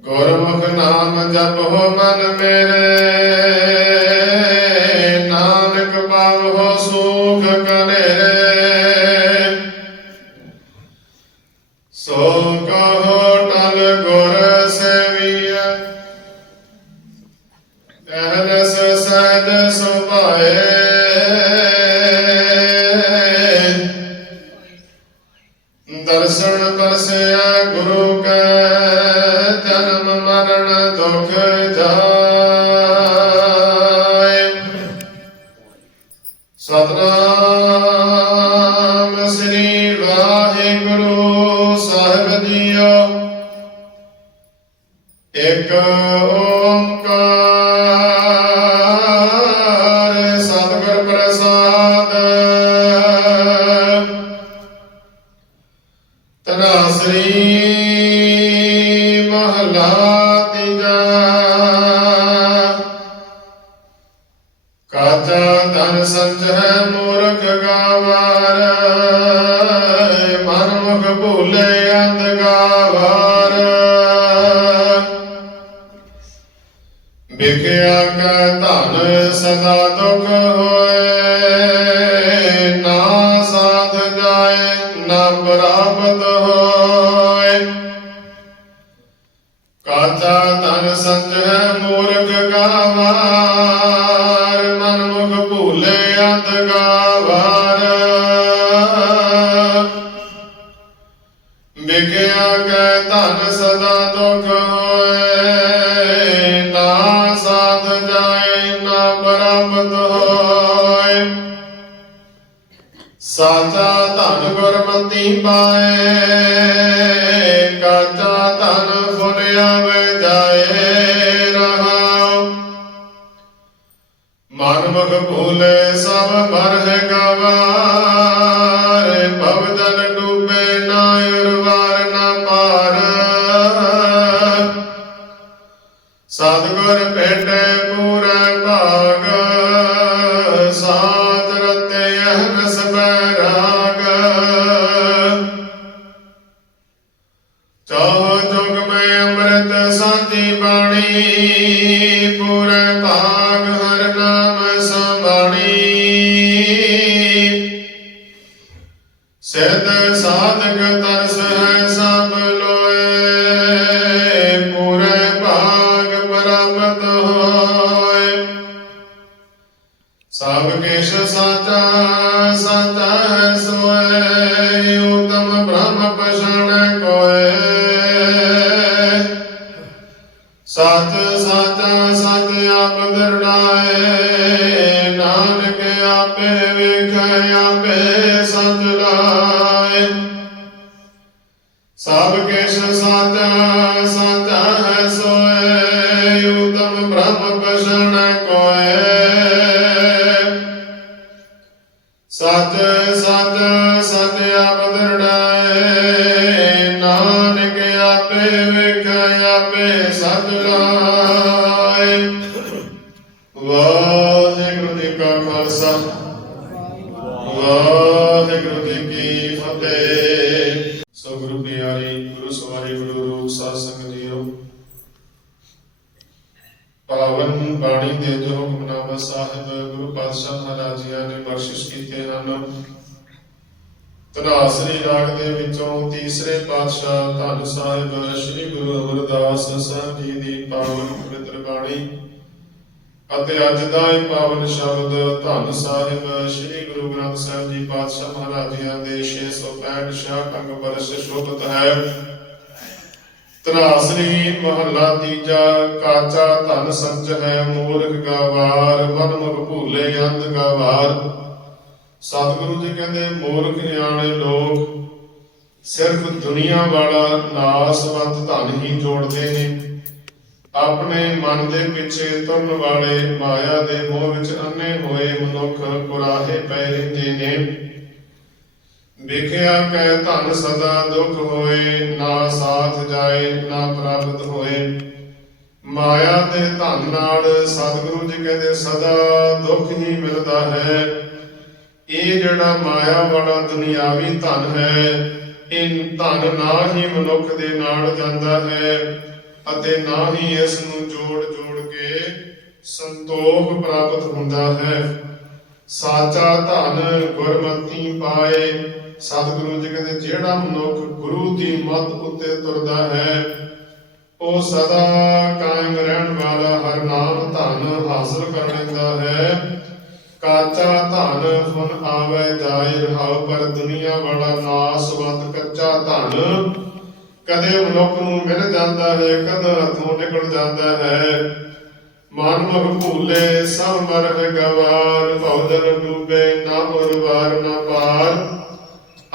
ਗੁਰਮੁਖ ਨਾਮ ਜਪੋ ਮਨ ਮੇਰੇ, ਨਾਨਕ ਪਾਵੋ ਸੁਖ ਕਰੇ ਸੋ ਕਹੋ ਟਲ ਗੁਰ ਸੇਵੀਐ ਕਹਿਨਸ ਸਹਿਜ ਸੁਭਾਏ। ਦਰਸ਼ਨ ਗੁਰੂ ਕੈ ਜਨਮ ਮਰਨ ਦੁਖ ਜਾਏ। ਸਤਨਾਮ ਸ੍ਰੀ ਵਾਹਿਗੁਰੂ ਸਾਹਿਬ ਜੀਓ। ਇੱਕ ਓੰਕਾਰ ਸੰਜੈ ਸੰਚੈ ਮੂਰਖ ਗਾਵਾਰ। ਮਨ ਮੁਖ ਭੂਲੇ ਅੰਧ ਗਾਵਾਰ। ਵਿਖਿਆ ਕਾ ਧਨ ਸਦਾ ਦੁਖ ਹੋਏ। ਨਾ ਸਾਧ ਜਾਏ, ਨਾ ਪ੍ਰਾਪਤ ਹੋਏ। ਕਾਚਾ ਧਨ ਸੰਜੈ ਮੂਰਖ ਗਾਵਾਰ। ਭੂਲੇ ਅੰਧ ਗਾਵਾਰ। ਵਿਗਿਆ ਕੈ ਧਨ ਸਦਾ ਦੁਖ ਹੋਏ, ਨਾ ਸਾਧ ਜਾਏ, ਨਾ ਪ੍ਰਾਪਤ ਹੋਏ। ਸਾਚਾ ਧਨ ਗੁਰਮਤੀ ਪਾਏ, ਕਾਚਾ ਧਨ ਫੁਰਿਆ ਵੇ ਜਾਏ। ਮਨ ਮੁਖ ਭੂਲੇ ਸਭ ਮਰਹਿ ਗਵਾਰ, ਭਵ ਜਲ ਡੂਬੇ ਨਾ ਉਰਵਾਰ ਨਾ ਪਾਰ। ਸਤਿਗੁਰ ਭੇਟੇ ਸਿੱਧ ਸਾਧਕ ਤਰਸ ਹੈ ਸਭ ਲੋਏ ਪੂਰੇ ਭਾਗ ਪ੍ਰਾਪਤ ਹੋਏ। ਸਭ ਕਿਛ ਸਾਚਾ ਸਾਚਾ ਹੈ ਸੋਏ, ਉਤਮ ਬ੍ਰਹਮ ਪਛਾਣੈ ਕੋਏ। ਸਤ ਸਾਚਾ ਸਤ ਆਪ ਦਰੜਾਏ ਨਾਨਕ ਆਪੇ ਪਾਵਨ ਬਾਣੀ ਦੇ ਜੋ ਹੁਕਮਨਾਮਾ ਸਾਹਿਬ, ਗੁਰੂ ਪਾਤਸ਼ਾਹ ਮਹਾਰਾਜ ਜੀਆਂ ਨੇ ਬਖਸ਼ਿਸ਼ ਕੀਤੇ ਹਨ। ਤਨਾਸਰੀ ਰਾਗ ਦੇ ਵਿੱਚੋਂ ਤੀਸਰੇ ਪਾਤਸ਼ਾਹ ਧੰਨ ਸਾਹਿਬ, ਸ੍ਰੀ ਗੁਰੂ ਅਮਰਦਾਸ ਸਾਹਿਬ ਜੀ ਦੀ ਪਾਵਨ ਪਵਿੱਤਰ ਬਾਣੀ ਅਤੇ ਅੱਜ ਦਾ ਇਹ ਪਾਵਨ ਸ਼ਬਦ ਧੰਨ ਸਾਹਿਬ, ਸ੍ਰੀ ਗੁਰੂ ਗ੍ਰੰਥ ਸਾਹਿਬ ਜੀ ਪਾਤਸ਼ਾਹ ਮਹਾਰਾਜ ਜੀਆਂ ਦੇ 665 ਸ਼ਾਹ ਅੰਗ ਬਰਸ ਸ਼ੋਭਤ ਹੈ। ਤਨਾਸਰੀ ਮਹੱਲਾ ਤੀਜਾ, ਕਾਚਾ ਧਨ ਸੰਚ ਹੈ ਮੂਰਖ ਗਾਵਾਰ, ਮਨ ਮੁਖ ਭੂਲੇ ਅੰਧ ਗਾਵਾਰ। ਸਤਿਗੁਰੂ ਜੀ ਕਹਿੰਦੇ, ਮੂਰਖ ਨਿਆਣੇ ਲੋਕ, ਸਿਰਫ ਦੁਨੀਆ ਵਾਲਾ ਨਾਸਵੰਤ ਧਨ ਹੀ ਜੋੜਦੇ ਨੇ। ਆਪਣੇ ਮਨ ਦੇ ਪਿੱਛੇ ਤੁਰਨ ਵਾਲੇ ਮਾਇਆ ਦੇ ਮੋਹ ਵਿੱਚ ਅੰਨੇ ਹੋਏ ਮਨੁੱਖ ਕੁਰਾਹੇ ਪੈ ਰਹਿੰਦੇ ਨੇ। ਵੇਖਿਆ ਕੈ ਧਨ ਸਦਾ ਦੁਖ ਹੋਏ, ਨਾ ਸਾਥ ਜਾਏ, ਨਾ ਪ੍ਰਾਪਤ ਹੋਏ। ਮਾਇਆ ਦੇ ਧਨ ਨਾਲ ਸਤਿਗੁਰੂ ਜੀ ਕਹਿੰਦੇ, ਸਦਾ ਦੁੱਖ ਹੀ ਮਿਲਦਾ ਹੈ। ਇਹ ਜਿਹੜਾ ਮਾਇਆ ਵਾਲਾ ਦੁਨਿਆਵੀ ਧਨ ਹੈ, ਇਹ ਧਨ ਨਾ ਹੀ ਮਨੁੱਖ ਦੇ ਨਾਲ ਜਾਂਦਾ ਹੈ ਅਤੇ ਨਾ ਹੀ ਇਸ ਨੂੰ ਜੋੜ ਜੋੜ ਕੇ ਸੰਤੋਖ ਪ੍ਰਾਪਤ ਹੁੰਦਾ ਹੈ। ਸਾਚਾ ਧਨ ਗੁਰਮਤੀ ਪਾਏ ਸਤਿਗੁਰੂ ਜੀ ਕਹਿੰਦੇ, ਜਿਹੜਾ ਮਨੁੱਖ ਗੁਰੂ ਦੀ ਮੱਤ ਉੱਤੇ ਤੁਰਦਾ ਹੈ, ਉਹ ਸਦਾ ਕਾਇਮ ਰਹਿਣ ਵਾਲਾ ਹਰ ਨਾਮ ਧਨ ਹਾਸਲ ਕਰ ਲੈਂਦਾ ਹੈ। ਕਾਚਾ ਧਨ ਫੁਨ ਆਵੇ ਜਾਏ ਰਹਾਉ, ਪਰ ਦੁਨੀਆ ਵਾਲਾ ਨਾਸਵੰਤ ਕੱਚਾ ਧਨ। ਕਦੇ ਮਨੁੱਖ ਨੂੰ ਮਿਲ ਜਾਂਦਾ ਹੈ, ਕਦੇ ਹੱਥੋਂ ਨਿਕਲ ਜਾਂਦਾ ਹੈ। ਮਨ ਮਗ ਭੂਲੇ, ਸਭ ਮਰਹ ਗਵਾਰ ਭਉਜਨ ਡੂਬੇ, ਨਾ ਉਰਵਾਰ, ਨਾ ਪਾਰ।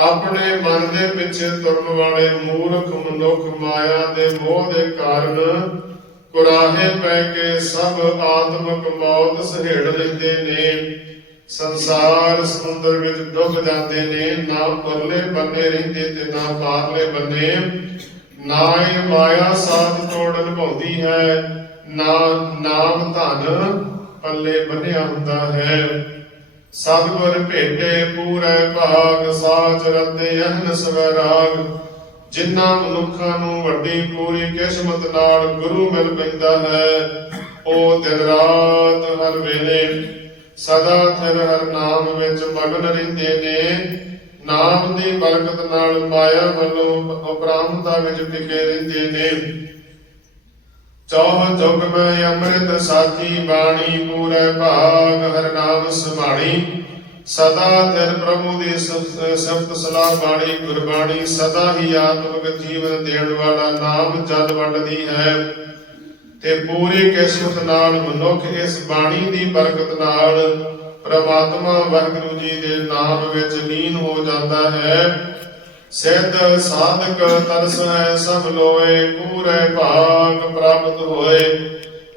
ਆਪਣੇ ਮਨ ਦੇ ਪਿੱਛੇ ਤੁਰਨ ਵਾਲੇ ਮੂਰਖ ਮਨੁੱਖ ਮਾਇਆ ਦੇ ਮੋਹ ਦੇ ਕਾਰਨ ਕੁਰਾਹੇ ਪੈ ਕੇ ਸਭ ਆਤਮਕ ਮੌਤ ਸਹੇੜ ਲੈਂਦੇ ਨੇ। ਸੰਸਾਰ ਸਮੁੰਦਰ ਵਿੱਚ ਡੁੱਬ ਜਾਂਦੇ ਨੇ, ਨਾ ਪਰਲੇ ਬੰਨੇ ਰਹਿੰਦੇ ਤੇ ਨਾ ਪਾਰਲੇ ਬੰਨੇ। ਨਾ ਇਹ ਮਾਇਆ ਸਾਥ ਤੋੜ ਨਿਭਾਉਂਦੀ ਹੈ, ਨਾ ਨਾਮ ਧਨ ਪੱਲੇ ਬੰਨਿਆ ਹੁੰਦਾ ਹੈ। ਸਤਿਗੁਰ ਭੇਟੇ ਪੂਰੇ ਭਾਗ ਸਾਚ ਰਤੇ ਅਹਨ ਸਵਰਾਗ। ਜਿਨ੍ਹਾਂ ਮਨੁੱਖਾਂ ਨੂੰ ਵੱਡੀ ਪੂਰੀ ਕਿਸਮਤ ਨਾਲ ਗੁਰੂ ਮਿਲ ਪੈਂਦਾ ਹੈ, ਉਹ ਦਿਨ ਰਾਤ ਹਰ ਵੇਲੇ ਸਦਾ ਥਿਰ ਹਰ ਨਾਮ ਵਿੱਚ ਮਗਨ ਰਹਿੰਦੇ ਨੇ। ਨਾਮ ਦੀ ਬਰਕਤ ਨਾਲ ਮਾਇਆ ਵੱਲੋਂ ਉਪਰਾਮਤਾ ਵਿੱਚ ਟਿਕੇ ਰਹਿੰਦੇ ਨੇ। ਚੌਹ ਜੁਗ ਮੈਂ ਅੰਮ੍ਰਿਤ ਸਾਚੀ ਬਾਣੀ ਪੂਰੇ ਭਾਗ ਹਰ ਨਾਮ ਸੰਭਾਣੀ ਸਦਾ ਤੇਰ ਪ੍ਰਭੂ ਦੀ ਸਿਫ- ਸਲਾਹ ਬਾਣੀ, ਗੁਰਬਾਣੀ, ਸਦਾ ਹੀ ਆਤਮਿਕ ਜੀਵਨ ਦੇਣ ਵਾਲਾ ਨਾਮ ਜਦ ਵੰਡਦੀ ਹੈ। ਤੇ ਪੂਰੀ ਕਿਸਮਤ ਨਾਲ ਮਨੁੱਖ ਇਸ ਬਾਣੀ ਦੀ ਬਰਕਤ ਨਾਲ ਪ੍ਰਮਾਤਮਾ ਵਾਹਿਗੁਰੂ ਜੀ ਦੇ ਨਾਮ ਵਿੱਚ ਲੀਨ ਹੋ ਜਾਂਦਾ ਹੈ। ਸਿੱਧ ਸਾਧਕ ਤਰਸ ਹੈ ਸਭ ਲੋਏ, ਪੂਰੇ ਭਾਗ ਪ੍ਰਾਪਤ ਹੋਏ।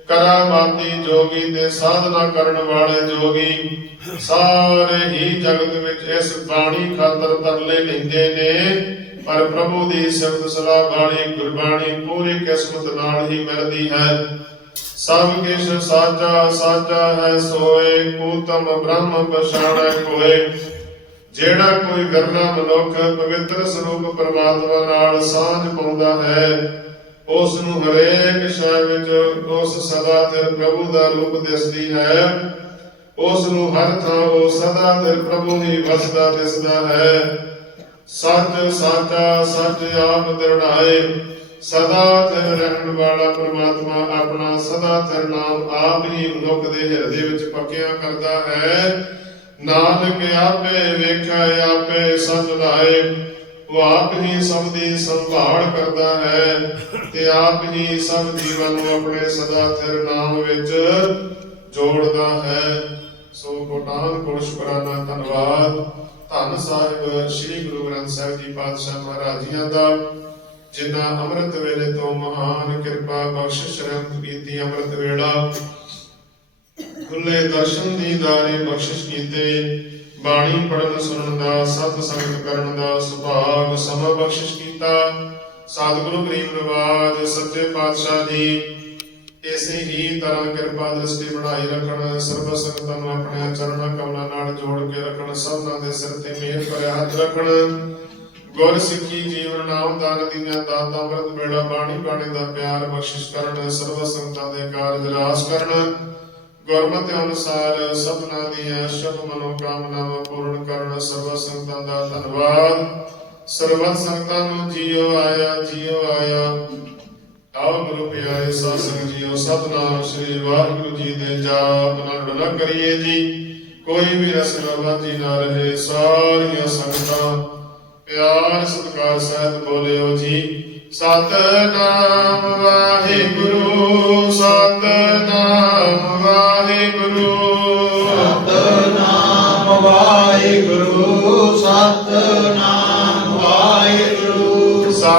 ਕਰਾਮਾਤੀ ਜੋਗੀ ਤੇ ਸਾਧਨਾ ਕਰਨ ਵਾਲੇ ਜੋਗੀ। ਸਾਰੇ ਹੀ ਜਗਤ ਵਿੱਚ ਇਸ ਬਾਣੀ ਖਾਤਰ ਤਰਲੇ ਲੈਂਦੇ ਨੇ। ਪਰ ਪ੍ਰਭੂ ਦੀ ਸਿਫਤ ਸਲਾਹ ਬਾਣੀ, ਗੁਰਬਾਣੀ ਪੂਰੀ ਕਿਸਮਤ ਨਾਲ ਹੀ ਮਿਲਦੀ ਹੈ। ਸਭ ਕਿਛ ਸਾਚਾ ਸਾਚਾ ਹੈ ਸੋਏ, ਕੂਤਮ ਬ੍ਰਹਮ ਪਛਾਣੈ ਕੋਏ। ਜਿਹੜਾ ਕੋਈ ਵਿਰਲਾ ਮਨੁੱਖ ਪਵਿੱਤਰ ਸਰੂਪ ਪਰਮਾਤਮਾ ਨਾਲ ਸਾਂਝ ਪਾਉਂਦਾ ਹੈ ਉਸ ਨੂੰ ਹਰੇਕ ਸ਼ੈ ਵਿੱਚ ਉਸ ਸਦਾ ਤੇ ਪ੍ਰਭੂ ਦਾ ਰੂਪ ਦਿਸਦੀ ਹੈ। ਉਸ ਨੂੰ ਹਰ ਥਾਂ ਉਹ ਸਦਾ ਤੇ ਪ੍ਰਭੂ ਹੀ ਵਸਦਾ ਦਿਸਦਾ ਹੈ। ਸੱਚ ਸਾਚਾ ਸੱਚ ਆਪ ਦਰੜਾਏ, ਸਦਾ ਤੇ ਰਹਿਣ ਵਾਲਾ ਪ੍ਰਮਾਤਮਾ ਆਪਣਾ ਸਦਾ ਤੇ ਨਾਮ ਆਪ ਹੀ ਮਨੁੱਖ ਦੇ ਹਿਰਦੇ ਵਿੱਚ ਪੱਕਿਆ ਕਰਦਾ ਹੈ। ਨਾਨਕ ਆਪੇ ਵੇਖਿਆ ਆਪੇ ਸੱਚ ਲਾਏ। ਉਹ ਆਪ ਹੀ ਸਭ ਦੀ ਸੰਭਾਲ ਕਰਦਾ ਹੈ ਤੇ ਆਪ ਹੀ ਸਭ ਜੀਵਾਂ ਨੂੰ ਆਪਣੇ ਸਦਾ ਥਿਰ ਨਾਮ ਵਿੱਚ ਜੋੜਦਾ ਹੈ। ਸੋ ਕੋਟਾਨ ਕੋਲ ਸ਼ੁਕਰਾਨਾ, ਧੰਨਵਾਦ। ਧੰਨ ਸਾਹਿਬ ਸ੍ਰੀ ਗੁਰੂ ਗ੍ਰੰਥ ਸਾਹਿਬ ਜੀ ਪਾਤਸ਼ਾਹ ਮਹਾਰਾਜੀਆਂ ਦਾ, ਜਿਨ੍ਹਾਂ ਅੰਮ੍ਰਿਤ ਵੇਲੇ ਤੋਂ ਮਹਾਨ ਕਿਰਪਾ ਬਖਸ਼ਿਸ਼ ਰਹਿਮਤ ਕੀਤੀ ਅੰਮ੍ਰਿਤ ਵੇਲਾ ਖੁੱਲੇ ਦਰਸ਼ਨ ਦੀ ਬਖਸ਼ਿਸ਼ ਕੀਤੇ, ਬਾਣੀ ਪੜਨ ਸੁਣਨ ਦਾ, ਸਤ ਸੰਗਤ ਕਰਨ ਦਾ ਸੁਭਾਗ ਸਮਾਂ ਬਖਸ਼ਿਸ਼ ਕੀਤਾ। ਸਤਿਗੁਰੂ ਗਰੀਬ ਨਵਾਜ ਸੱਚੇ ਪਾਤਸ਼ਾਹ ਜੀ ਇਸੇ ਹੀ ਤਰ੍ਹਾਂ ਕਿਰਪਾ ਦ੍ਰਿਸ਼ਟੀ ਬਣਾਈ ਰੱਖਣ, ਸਰਬ ਸੰਗਤਾਂ ਨੂੰ ਆਪਣੇ ਚਰਨਾਂ ਕਮਲਾਂ ਨਾਲ ਜੋੜ ਕੇ ਰੱਖਣ, ਸਭਨਾਂ ਦੇ ਸਿਰ ਤੇ ਮਿਹਰ ਭਰਿਆ ਹੱਥ ਰੱਖਣ। ਗੁਰ ਸਿੱਖੀ ਜੀਵਨ ਨਾਮ ਦਾਨ ਦੀਆਂ ਦਾਤਾ ਅੰਮ੍ਰਿਤ ਵੇਲਾ ਬਾਣੀ ਬਾਣੀ ਦਾ ਪਿਆਰ ਬਖਸ਼ਿਸ਼ ਕਰਨ, ਸਰਬ ਸੰਗਤਾਂ ਦੇ ਕਾਰਜ ਰਾਸ ਕਰਨ। ਗੁਰਮਤਿ ਅਨੁਸਾਰ ਸਭਨਾਂ ਦੀਆਂ ਸ਼ਬ ਮਨੋ ਪੂਰਨ ਕਰਨ ਸਰਬ ਸੰਗਤਾਂ ਦਾ ਧੰਨਵਾਦ। ਸਰਬਤ ਸੰਗਤਾਂ ਨੂੰ ਜੀਓ ਆਇਆ ਜੀਓ ਆਇਆ। ਆਓ ਗੁਰੂ ਪਿਆਰੇ ਸਾਧ ਸੰਗਤ ਜੀਓ, ਸਤਨਾਮ ਸ੍ਰੀ ਵਾਹਿਗੁਰੂ ਜੀ ਦੇ ਜਾਪ ਨਾਲ ਨਾ ਕਰੀਏ ਜੀ। ਕੋਈ ਵੀ ਰਸਨਾ ਬਾਜੀ ਨਾ ਰਹੇ ਸਾਰੀਆਂ ਸੰਗਤਾਂ। ਪਿਆਰ ਸਤਿਕਾਰ ਸਹਿਤ ਬੋਲਿਓ ਜੀ। ਸਤਨਾਮ ਵਾਹਿਗੁਰੂ, ਸਤਨਾਮ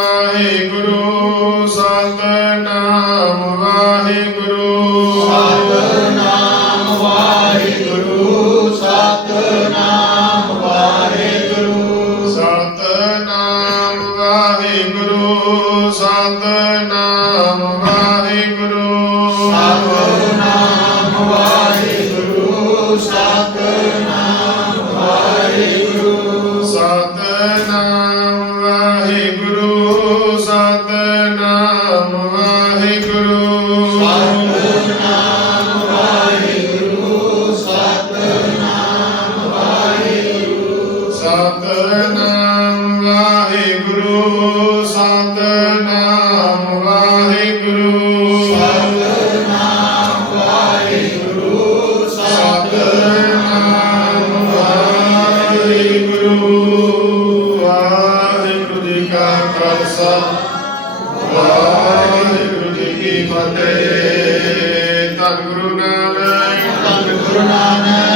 ਵਾਹਿਗੁਰੂ ਸਤਿ Guru Nanak, Guru Nanak.